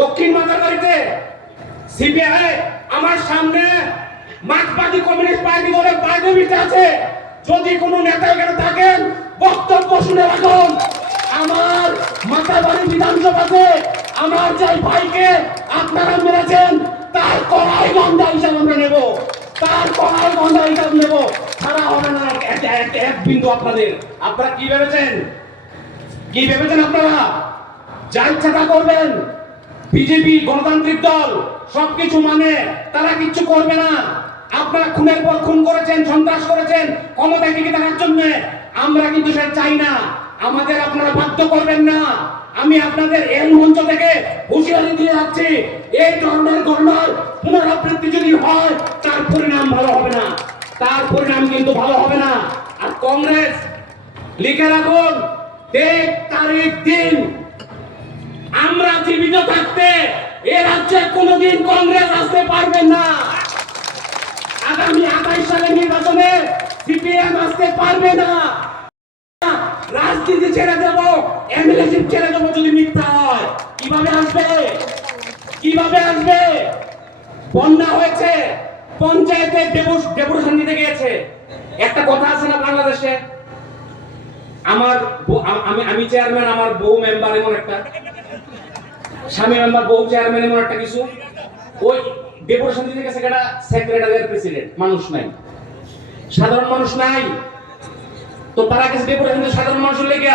দক্ষিণ মাতারবাড়িতে সিপিআই আমার সামনে মার্কসবাদী কমিউনিস্ট পার্টি বলে বায়োডেভিটা আছে। যদি কোনো নেতা এখানে থাকেন, বক্তব্য শুনে রাখুন। আমার মাতারবাড়ি বিধানসভাতে আমার যাই ভাইকে আপনারা মেরেছেন, তার কড়াই গন্ধা হিসাব আমরা নেব। তার কড়াই গন্ধা হিসাব নেব। ছাড়া হবে না। এক বিন্দু আপনাদের। আপনারা কি ভেবেছেন? কি ভেবেছেন আপনারা? যা ইচ্ছা করবেন। বিজেপি গণতান্ত্রিক দল সবকিছু মানে তারা কিচ্ছু করবে না। আপনারা খুনের পর খুন করেছেন, সন্ত্রাস করেছেন, ক্ষমতায় টিকে থাকার জন্য। আমরা কিন্তু সেটা চাই না। আমাদের আপনারা বাধ্য করবেন না। আমি আপনাদের এই মঞ্চ থেকে হুঁশিয়ারি দিয়ে যাচ্ছি। এই ধরনের ঘটনার পুনরাবৃত্তি যদি হয়, তার পরিণাম ভালো হবে না। তার পরিণাম কিন্তু ভালো হবে না। আর কংগ্রেস, লিখে রাখুন ডেট তারিখ দিন এ রাজ্যে কোনোদিন কংগ্রেস আসতে পারবে না। আগামী আঠাইশ সালের নির্বাচনে সিপিএম আসতে পারবে না। রাজনীতি ছেড়ে দেব এমএলএশিপ ছেড়ে দেবো যদি মিথ্যা হয়। কীভাবে আসবে? কীভাবে আসবে? বন্যা হয়েছে, পঞ্চায়েতে ডেপুটেশন দিতে গিয়েছে। একটা কথা আছে না বাংলাদেশে? আমার আমি আমি চেয়ারম্যান আমার বউ মেম্বার এমন একটা। স্বামী মেম্বার বউ চেয়ারম্যানের মনে একটা কিছু। ওই ডেপুটেশন দিতে গেছে একটা সেক্রেটারি আর প্রেসিডেন্ট মানুষ নাই। সাধারণ মানুষ নাই। তো তারা কাছে ডেপুটেশন সাধারণ মানুষের লেগে